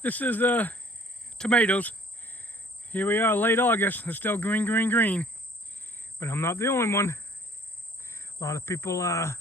This is the tomatoes. Here we are, late August. They're still green, green, green. But I'm not the only one. A lot of people are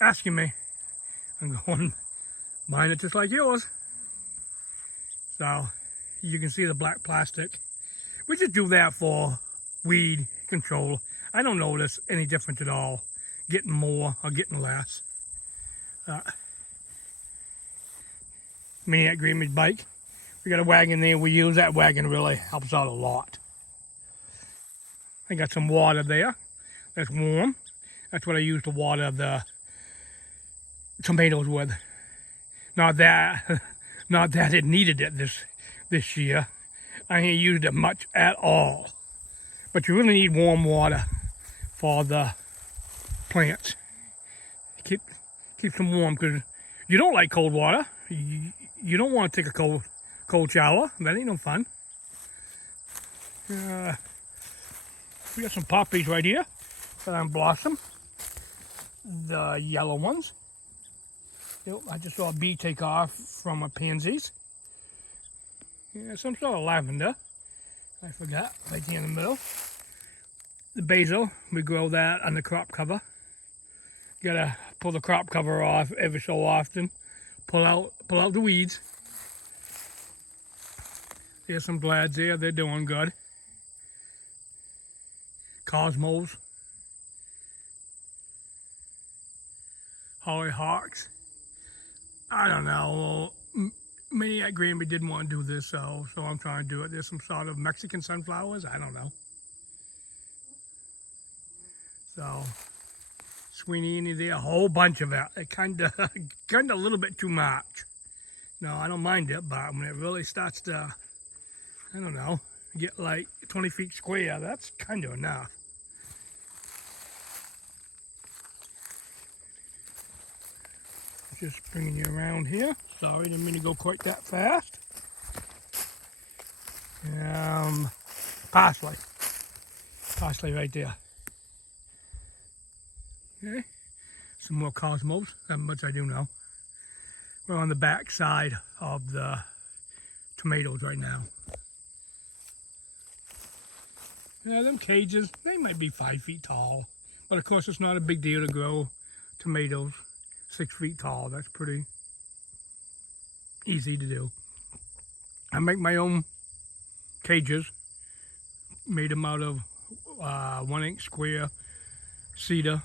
asking me. I'm going, mine is just like yours. So you can see the black plastic. We just do that for weed control. I don't notice any difference at all, getting more or getting less. Me at Greenwood's bike, we got a wagon there we use. That wagon really helps out a lot. I got some water there. That's warm. That's what I use to water the tomatoes with. Not that it needed it this year. I ain't used it much at all. But you really need warm water for the plants. Keep them warm, because you don't like cold water. You don't want to take a cold shower. That ain't no fun. We got some poppies right here that I'm blossom. The yellow ones. Yep, I just saw a bee take off from a pansies. Yeah, some sort of lavender. I forgot, right here in the middle. The basil, we grow that on the crop cover. You gotta pull the crop cover off every so often. Pull out the weeds. There's some blads there, they're doing good. Cosmos. Hollyhocks. I don't know. Many at Granby didn't want to do this, so I'm trying to do it. There's some sort of Mexican sunflowers. I don't know. So, Sweeney there, a whole bunch of it. It kind of a little bit too much. No, I don't mind it, but when it really starts to, I don't know, get like 20 feet square, that's kind of enough. Just bringing you around here. Sorry, didn't mean to go quite that fast. Parsley. Parsley right there. Okay. Some more cosmos. That much I do know. We're on the back side of the tomatoes right now. Yeah, them cages, they might be 5 feet tall. But of course, it's not a big deal to grow tomatoes 6 feet tall. That's pretty easy to do. I make my own cages, made them out of 1 inch square cedar,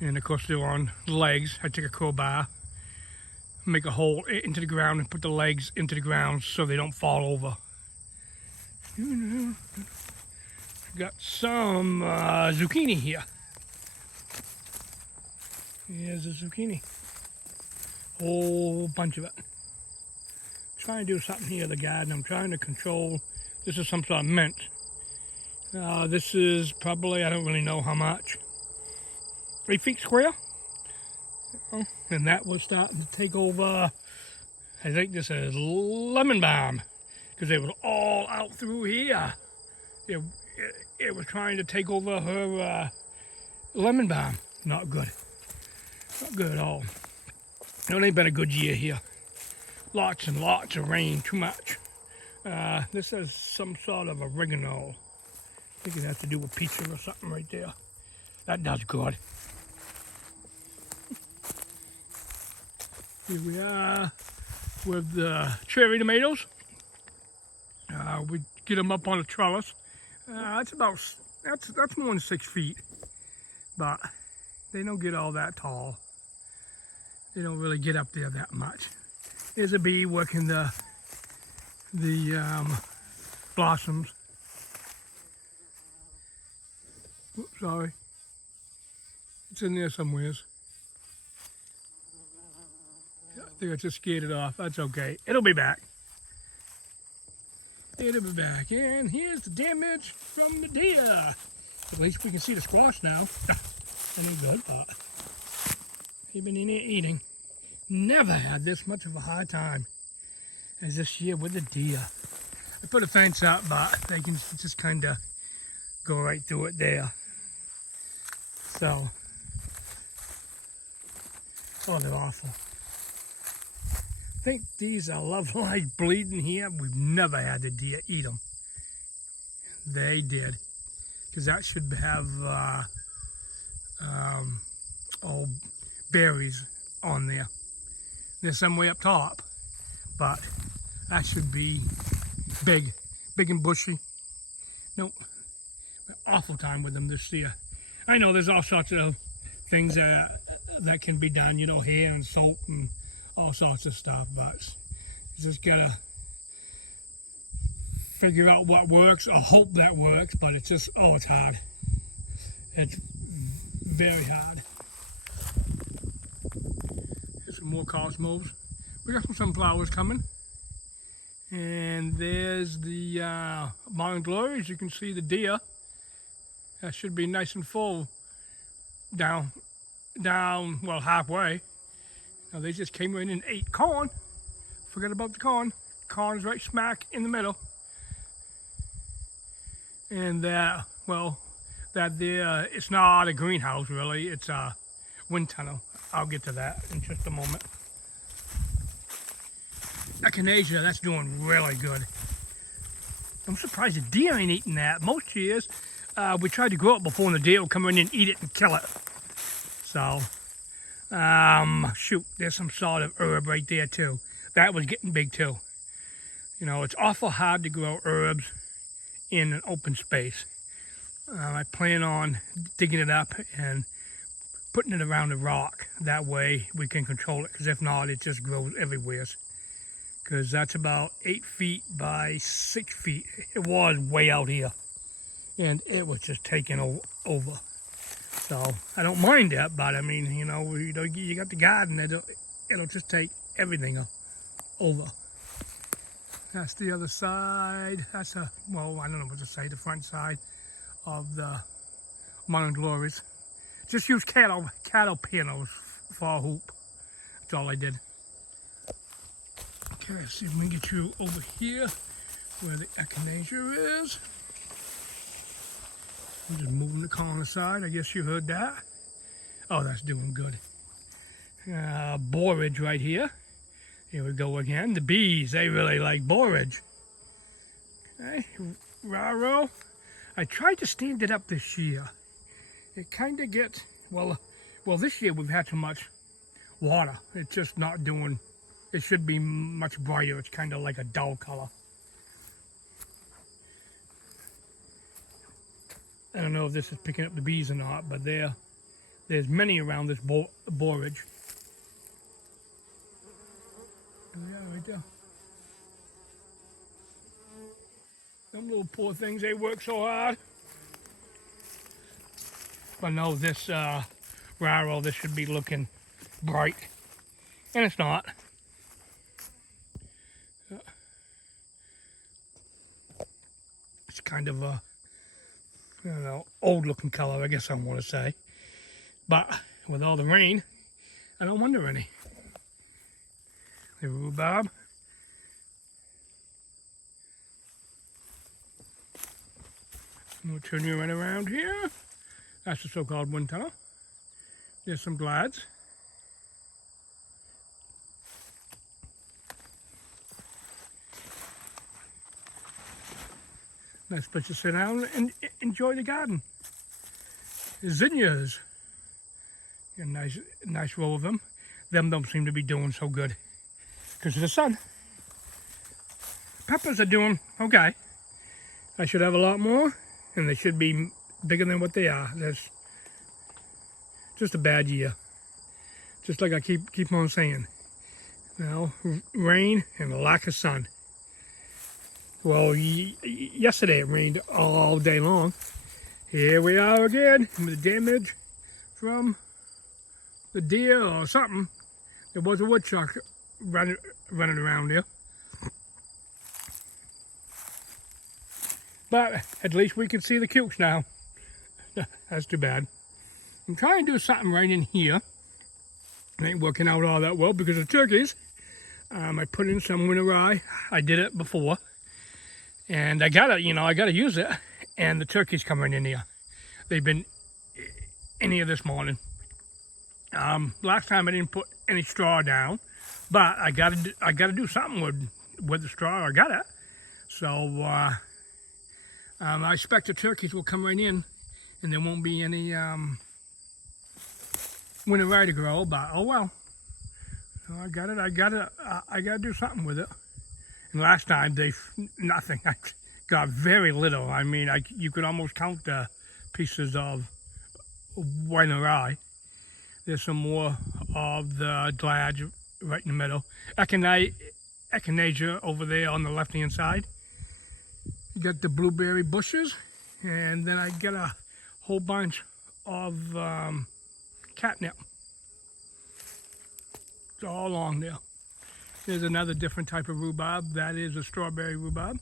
and of course they're on legs. I take a crowbar, make a hole into the ground, and put the legs into the ground so they don't fall over. Got some zucchini here. Here's the zucchini. Whole bunch of it. Trying to do something here in the garden. I'm trying to control. This is some sort of mint. This is probably, I don't really know how much. 8 feet square. And that was starting to take over. I think this is lemon balm, because it was all out through here. It was trying to take over her lemon balm. Not good. Not good at all. It ain't been a good year here. Lots and lots of rain, too much. This is some sort of oregano. I think it has to do with pizza or something right there. That does good. Here we are with the cherry tomatoes. We get them up on a trellis. That's more than 6 feet, but they don't get all that tall. They don't really get up there that much. There's a bee working the blossoms. Oops, sorry. It's in there somewheres. I think I just scared it off. That's okay. It'll be back. It'll be back. And here's the damage from the deer. At least we can see the squash now. That ain't good, but he's been in there eating. Never had this much of a hard time as this year with the deer. I put a fence up, but they can just kind of go right through it there. So, oh, they're awful. think these are love light bleeding here. We've never had the deer eat them. They did, because that should have berries on there. There's some way up top, but that should be big and bushy. Nope, awful time with them this year. I know there's all sorts of things that can be done, you know, hair and soap and all sorts of stuff, but you just gotta figure out what works or hope that works, but it's just, oh, it's hard. It's very hard. Here's some more cosmos. We got some sunflowers coming. And there's the morning glories. You can see the deer. That should be nice and full down, well, halfway. Now they just came in and ate corn. Forget about the corn. Corn's right smack in the middle. And well, that there, it's not a greenhouse really, it's a wind tunnel. I'll get to that in just a moment. Echinacea, that's doing really good. I'm surprised the deer ain't eating that. Most years, we tried to grow it before and the deer would come in and eat it and kill it. So, shoot, there's some sort of herb right there too. That was getting big too. You know, it's awful hard to grow herbs in an open space. I plan on digging it up and putting it around a rock. That way we can control it, because if not, it just grows everywhere. Because that's about 8 feet by 6 feet. It was way out here, and it was just taking over. So I don't mind that, but I mean, you know, you got the garden, it'll just take everything over. That's the other side. That's well, I don't know what to say, the front side of the morning glories. Just use cattle panels for a hoop. That's all I did. Okay, let's see if we can get you over here where the echinacea is. I'm just moving the corn aside. I guess you heard that. Oh, that's doing good. Borage right here. Here we go again. The bees, they really like borage. Okay, raro. I tried to stand it up this year. It kind of gets, well, this year we've had so much water. It's just not doing, it should be much brighter. It's kind of like a dull color. I don't know if this is picking up the bees or not, but there's many around this borage. Yeah, right there. Them little poor things, they work so hard. But no, this raro, this should be looking bright. And it's not. It's kind of a, I don't know, old looking color, I guess I want to say. But with all the rain, I don't wonder any. The rhubarb. We'll turn you right around here. That's the so-called wind tunnel. There's some glads. Nice place to sit down and enjoy the garden. Zinnias. A nice row of them. Them don't seem to be doing so good because of the sun. Peppers are doing okay. I should have a lot more, and they should be bigger than what they are. That's just a bad year. Just like I keep on saying. You know, rain and a lack of sun. Well, yesterday it rained all day long. Here we are again with the damage from the deer or something. There was a woodchuck running around here. But at least we can see the cukes now. That's too bad. I'm trying to do something right in here. It ain't working out all that well because of turkeys. I put in some winter rye. I did it before. And I gotta use it. And the turkeys coming in here. They've been in here this morning. Last time I didn't put any straw down, But I gotta do something with the straw. I got it. So I expect the turkeys will come right in, and there won't be any winter rye to grow. But oh well. So I got it. I gotta do something with it. And last time nothing. I got very little. I mean, you could almost count the pieces of winter rye. There's some more of the gladge right in the middle. Echinacea over there on the left-hand side. You got the blueberry bushes, and then I get a whole bunch of catnip. It's all along there. There's another different type of rhubarb. That is a strawberry rhubarb.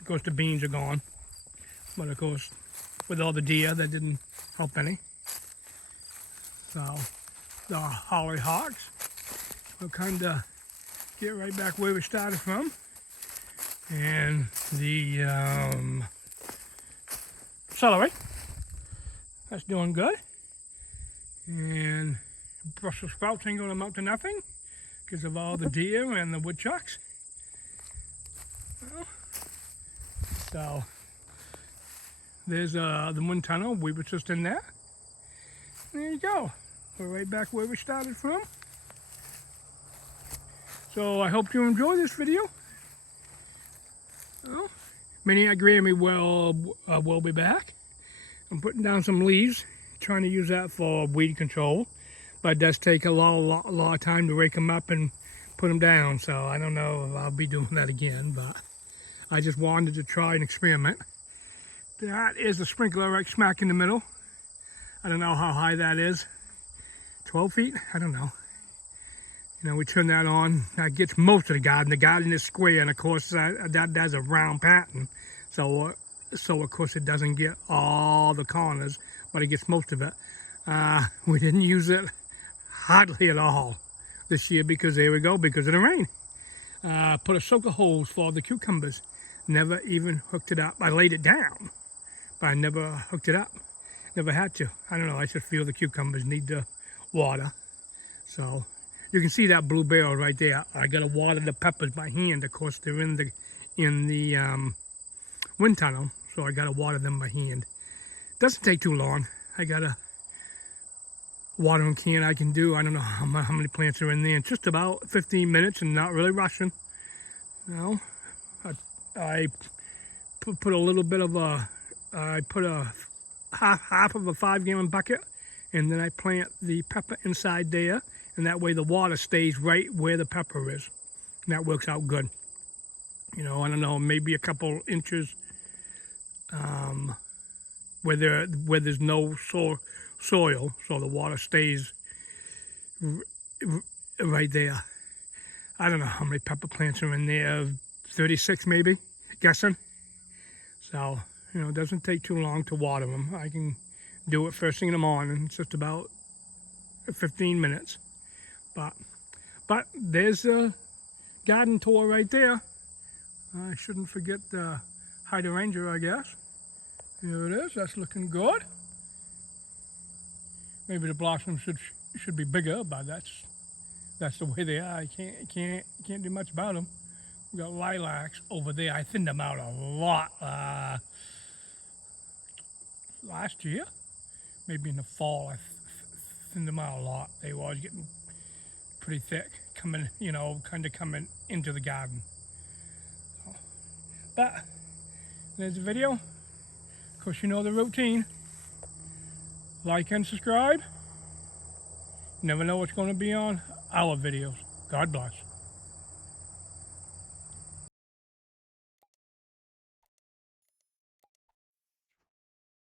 Of course, the beans are gone. But of course, with all the deer, that didn't help any. So, the hollyhocks, we'll kind of get right back where we started from. And the celery, that's doing good. And Brussels sprouts ain't going to amount to nothing because of all the deer and the woodchucks. So, there's the wind tunnel. We were just in there. There you go. We're right back where we started from. So I hope you enjoy this video. Well, Minnie and Grammy will be back. I'm putting down some leaves, trying to use that for weed control. But it does take a lot of time to rake them up and put them down. So I don't know if I'll be doing that again, but I just wanted to try an experiment. That is the sprinkler right smack in the middle. I don't know how high that is. 12 feet? I don't know. You know, we turn that on. That gets most of the garden. The garden is square, and of course that does a round pattern. So of course it doesn't get all the corners, but it gets most of it. We didn't use it hardly at all this year because there we go, because of the rain. Put a soaker hose for the cucumbers. Never even hooked it up. I laid it down, but I never hooked it up. Never had to. I don't know. I just feel the cucumbers need the water. So you can see that blue barrel right there. I gotta water the peppers by hand. Of course, they're in the wind tunnel, so I gotta water them by hand. Doesn't take too long. I got a watering can I can do. I don't know how many plants are in there. In just about 15 minutes, and not really rushing. You know, I put a little bit of I put a half of a 5-gallon bucket, and then I plant the pepper inside there, and that way the water stays right where the pepper is. And that works out good. You know, I don't know, maybe a couple inches where there's no soil, so the water stays right there. I don't know how many pepper plants are in there, 36 maybe, guessing. So, you know, it doesn't take too long to water them. I can do it first thing in the morning. It's just about 15 minutes. But there's a garden tour right there. I shouldn't forget the hydrangea, I guess. Here it is. That's looking good. Maybe the blossoms should be bigger, but that's the way they are. I can't do much about them. We got lilacs over there. I thinned them out a lot last year. Maybe in the fall I thinned them out a lot. They were always getting pretty thick, coming coming into the garden. So, but there's the video. Of course, you know the routine. Like and subscribe. You never know what's going to be on our videos. God bless.